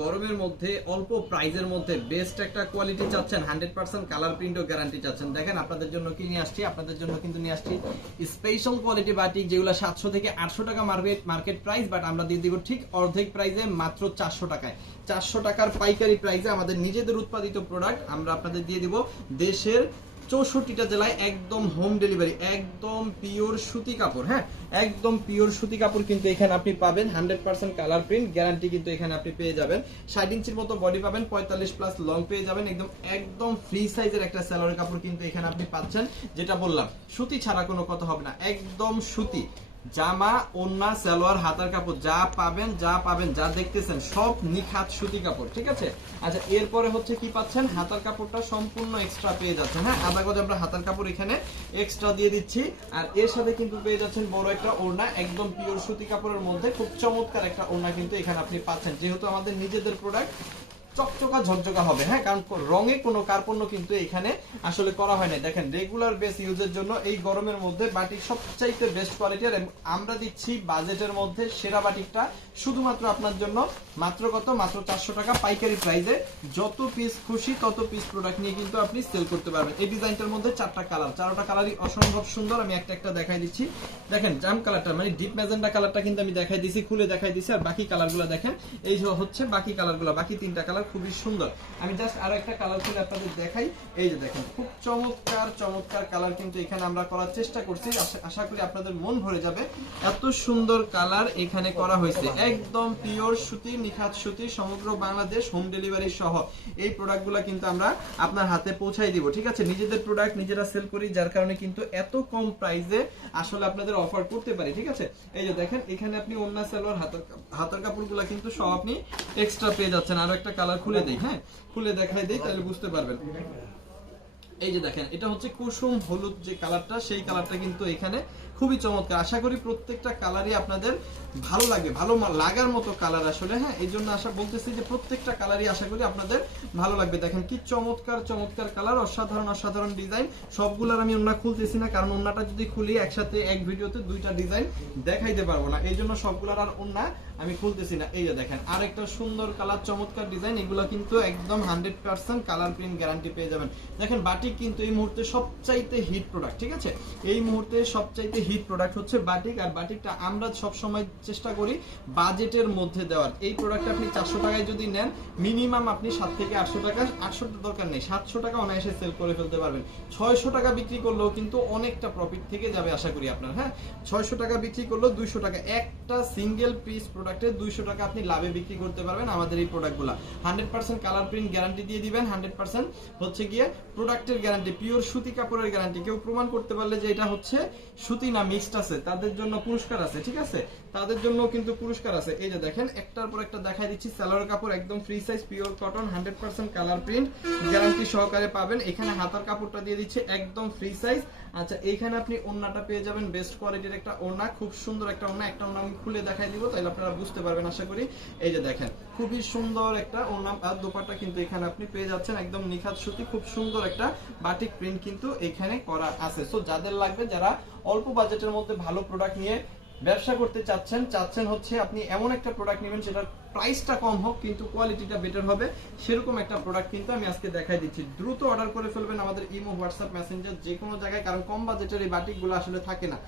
গরমের মধ্যে অল্প প্রাইজের মধ্যে বেস্ট একটা কোয়ালিটি চাচ্ছেন, 100% কালার প্রিন্ট ও গ্যারান্টি চাচ্ছেন, দেখেন আপনাদের জন্য কি নিয়ে আসছি। আপনাদের জন্য কিন্তু নিয়ে আসছি স্পেশাল কোয়ালিটি বাটিক, যেগুলো 700 থেকে 800 টাকা মার্কেট প্রাইস, বাট আমরা দিয়ে দিব ঠিক অর্ধেক প্রাইসে, মাত্র 400 টাকায়। 400 টাকার পাইকারি প্রাইসে আমাদের নিজেদের উৎপাদিত প্রোডাক্ট আমরা আপনাদের দিয়ে দিব দেশের 64টা জেলায় একদম হোম ডেলিভারি, একদম পিওর সুতি কাপড়। হ্যাঁ, একদম পিওর সুতি কাপড় কিন্তু এখানে আপনি পাবেন, 100% কালার প্রিন্ট গ্যারান্টি কিন্তু এখানে আপনি পেয়ে যাবেন। 60 ইঞ্চির মতো বডি পাবেন, 45 প্লাস লং পেয়ে যাবেন, একদম ফ্রি সাইজের একটা সালোয়ার কাপড় কিন্তু এখানে আপনি পাচ্ছেন। যেটা বললাম, সুতি ছাড়া কোনো কথা হবে না, একদম সুতি। জামা, ওন্না, সালোয়ার, হাতার কাপড় যা পাবেন যা দেখতেছেন সব নিখাত সুতি কাপড়, ঠিক আছে। আচ্ছা, এরপরে হচ্ছে কি পাচ্ছেন, হাতার কাপড়টা সম্পূর্ণ এক্সট্রা পেয়ে যাচ্ছেন। হ্যাঁ, আধা গজ আমরা হাতার কাপড় এখানে এক্সট্রা দিয়ে দিচ্ছি, আর এর সাথে কিন্তু পেয়ে যাচ্ছেন বড় একটা ওড়না, একদম পিওর সুতি কাপড়ের মধ্যে খুব চমৎকার একটা ওড়না কিন্তু এখানে আপনি পাচ্ছেন। যেহেতু আমাদের নিজেদের প্রোডাক্ট, চকচকা ঝকঝকা হবে। হ্যাঁ, কারণ রঙে কোনো কার্পণ্য কিন্তু এখানে আসলে করা হয় না। দেখেন, রেগুলার বেস ইউজের জন্য এই গরমের মধ্যে বাটিক সবচাইতে বেস্ট কোয়ালিটির আমরা দিচ্ছি বাজেটের মধ্যে সেরা বাটিকটা শুধুমাত্র আপনার জন্য। মাত্র কত? মাত্র 400 টাকা পাইকারি প্রাইসে। যত পিস খুশি তত পিস প্রোডাক্ট নিয়ে কিন্তু আপনি সেল করতে পারবেন। এই ডিজাইনটার মধ্যে 4টা কালার, 4টা কালারই অসম্ভব সুন্দর। আমি একটা দেখাই দিচ্ছি। দেখেন, জাম কালারটা মানে ডিপ ম্যাজেন্টা কালারটা কিন্তু আমি দেখাই দিছি, খুলে দেখাই দিছি। আর বাকি কালারগুলো দেখেন, এই হচ্ছে বাকি কালারগুলো, বাকি 3টা কালার খুবই সুন্দর। আমি জাস্ট আরো একটা কালার খুলে আপনাদের দেখাই। এই যে দেখেন, খুব চমৎকার কালার কিন্তু এখানে আমরা করার চেষ্টা করছি। আশা করি আপনাদের মন ভরে যাবে। এত সুন্দর কালার এখানে করা হয়েছে, একদম পিওর সুতি, নিখাত সুতি, সমগ্র বাংলাদেশ হোম ডেলিভারি সহ এই প্রোডাক্টগুলো কিন্তু আমরা আপনার হাতে পৌঁছাই দিব, ঠিক আছে। নিজেদের প্রোডাক্ট নিজেরা সেল করি, যার কারণে কিন্তু এত কম প্রাইসে আসলে আপনাদের অফার করতে পারি, ঠিক আছে। এই যে দেখেন, এখানে আপনি ওন্না, সালোয়ার, হাতার কাপড়গুলো কিন্তু সব আপনি এক্সট্রা পেয়ে যাচ্ছেন। আরো একটা কালার খুলে দেই, হ্যাঁ, খুলে দেখাই দেই, তাহলে বুঝতে পারবেন। এই যে দেখেন, এটা হচ্ছে কুসুম হলুদ যে কালারটা, সেই কালারটা কিন্তু এখানে খুবই চমৎকার। আশা করি প্রত্যেকটা কালারই আপনাদের ভালো লাগবে, ভালো লাগার মতো কালার আসলে। হ্যাঁ, এই জন্য আশা বলতেছি যে প্রত্যেকটা কালারই আশা করি আপনাদের ভালো লাগবে। দেখেন কি চমৎকার কালার, অসাধারণ ডিজাইন। সবগুলোর আমি ওন্না খুলতেছি না, কারণ ওন্নাটা যদি খুলি একসাথে এক ভিডিওতে 2টা ডিজাইন দেখাইতে পারবো না, এই জন্য সবগুলোর আর ওন্না আমি খুলতেছি না। এই যে দেখেন, আরেকটা সুন্দর কালার, চমৎকার ডিজাইন। এগুলো কিন্তু একদম 100% কালার প্রিন্ট গ্যারান্টি পেয়ে যাবেন। দেখেন, বাটিক কিন্তু এই মুহূর্তে সবচাইতে হিট প্রোডাক্ট, ঠিক আছে। এই মুহূর্তে সবচাইতে হিট প্রোডাক্ট হচ্ছে বাটিক। আর বাটিকটা আমরা সব সময় চেষ্টা করি বাজেটের মধ্যে দেওয়ার। এই প্রোডাক্ট আপনি 400 টাকায় যদি নেন, মিনিমাম আপনি 7 থেকে 800 টাকা, 800 দরকার নেই, 700 টাকা অনায়াসে সেল করে ফেলতে পারবেন। 600 টাকা বিক্রি করলেও কিন্তু অনেকটা প্রফিট থেকে যাবে আশা করি আপনার। হ্যাঁ, 600 টাকা বিক্রি করলেও 200 টাকা, একটা সিঙ্গেল পিস প্রোডাক্টে 200 টাকা আপনি লাভে বিক্রি করতে পারবেন আমাদের এই প্রোডাক্টগুলো। 100% কালার প্রিন্ট গ্যারান্টি দিয়ে দিবেন, 100% হচ্ছে গিয়ে প্রোডাক্টের গ্যারান্টি, পিওর সুতি কাপড়ের গ্যারান্টি। কেউ প্রমাণ করতে পারলে যে এটা হচ্ছে সুতি না মিক্সড আছে, তাদের জন্য পুরস্কার আছে, ঠিক আছে, তাদের জন্য কিন্তু পুরস্কার আছে। এই যে দেখেন, একটার পর একটা দেখাই দিচ্ছি। সালোয়ার কাপড় একদম free size, pure cotton, 100% colour print guarantee সহকারে পাবেন। এখানে হাতার কাপড়টা দিয়ে দিচ্ছে একদম ফ্রি সাইজ। আচ্ছা, এইখানে আপনি ওন্নাটা পেয়ে যাবেন বেস্ট কোয়ালিটির একটা ওন্না, খুব সুন্দর একটা ওন্না। একটা ওন্না আমি খুলে দেখাই দিব, তাহলে আপনারা বুঝতে পারবেন আশা করি। এই যে দেখেন, খুবই সুন্দর একটা ওন্না, আর দোপাট্টা কিন্তু এখানে আপনি পেয়ে যাচ্ছেন একদম নিখাত সুতি, খুব সুন্দর একটা বাটিক প্রিন্ট কিন্তু এখানে করা আছে। সো যাদের লাগবে, যারা অল্প বাজেটের মধ্যে ভালো প্রোডাক্ট নিয়ে ব্যবসা করতে চাচ্ছেন হচ্ছে আপনি এমন একটা প্রোডাক্ট নেবেন সেটার প্রাইসটা কম হোক কিন্তু কোয়ালিটিটা বেটার হবে, সেরকম একটা প্রোডাক্ট কিন্তু আমি আজকে দেখাই দিচ্ছি। দ্রুত অর্ডার করে ফেলবেন আমাদের ইমো, হোয়াটসঅ্যাপ, মেসেঞ্জার, যে কোনো জায়গায়, কারণ কম বাজেটের এই বাটিকগুলো আসলে থাকে না,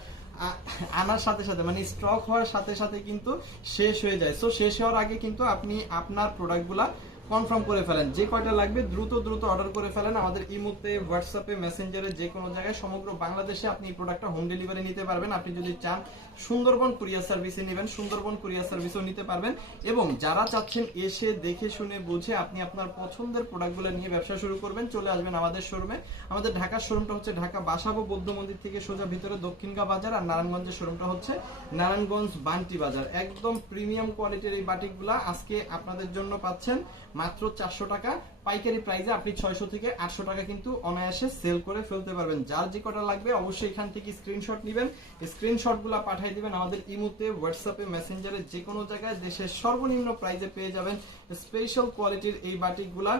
আনার সাথে সাথে মানে স্টক হওয়ার সাথে সাথে কিন্তু শেষ হয়ে যায়। সো শেষ হওয়ার আগে কিন্তু আপনি আপনার প্রোডাক্টগুলা কনফার্ম করে ফেলেন, যে কয়টা লাগবে দ্রুত অর্ডার করে ফেলেন। আমাদের ইমোতে, হোয়াটসঅ্যাপে, মেসেঞ্জারে, যে কোনো জায়গায় সমগ্র বাংলাদেশে আপনি এই প্রোডাক্টটা হোম ডেলিভারি নিতে পারবেন। আপনি যদি চান সুন্দরবন কুরিয়ার সার্ভিসে নেবেন, সুন্দরবন কুরিয়ার সার্ভিসেও নিতে পারবেন। এবং যারা চাচ্ছেন এসে দেখে শুনে বুঝে আপনি আপনার পছন্দের প্রোডাক্টগুলো নিয়ে ব্যবসা শুরু করবেন, চলে আসবেন আমাদের শোরুমে। আমাদের ঢাকার শোরুমটা হচ্ছে ঢাকা বাসাবো বৌদ্ধ মন্দির থেকে সোজা ভিতরে দক্ষিণগা বাজার, আর নারায়ণগঞ্জের শোরুমটা হচ্ছে নারায়ণগঞ্জ বান্টি বাজার। একদম প্রিমিয়াম কোয়ালিটির এই বাটিকগুলা আজকে আপনাদের জন্য পাচ্ছেন মাত্র 400 টাকা পাইকারি প্রাইসে। আপনি 600 থেকে 800 টাকা কিন্তু অনায়াসে সেল করে ফেলতে পারবেন। যার যে কটা লাগবে অবশ্যই এখান থেকে স্ক্রিনশট নেবেন, স্ক্রিনশটগুলো পাঠিয়ে দিবেন আমাদের ইমোতে, হোয়াটসঅ্যাপে, মেসেঞ্জারে, যে কোনো জায়গায় দেশের সর্বনিম্ন প্রাইসে পেয়ে যাবেন স্পেশাল কোয়ালিটির এই বাটিকগুলা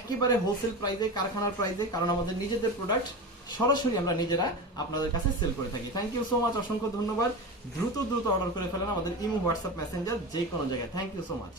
একেবারে হোলসেল প্রাইসে, কারখানার প্রাইসে, কারণ আমাদের নিজেদের প্রোডাক্ট সরাসরি আমরা নিজেরা আপনাদের কাছে সেল করে থাকি। থ্যাংক ইউ সো মাচ, অসংখ্য ধন্যবাদ। দ্রুত অর্ডার করে ফেলেন আমাদের ইমো, হোয়াটসঅ্যাপ, মেসেঞ্জার, যে কোনো জায়গায়। Thank you so much.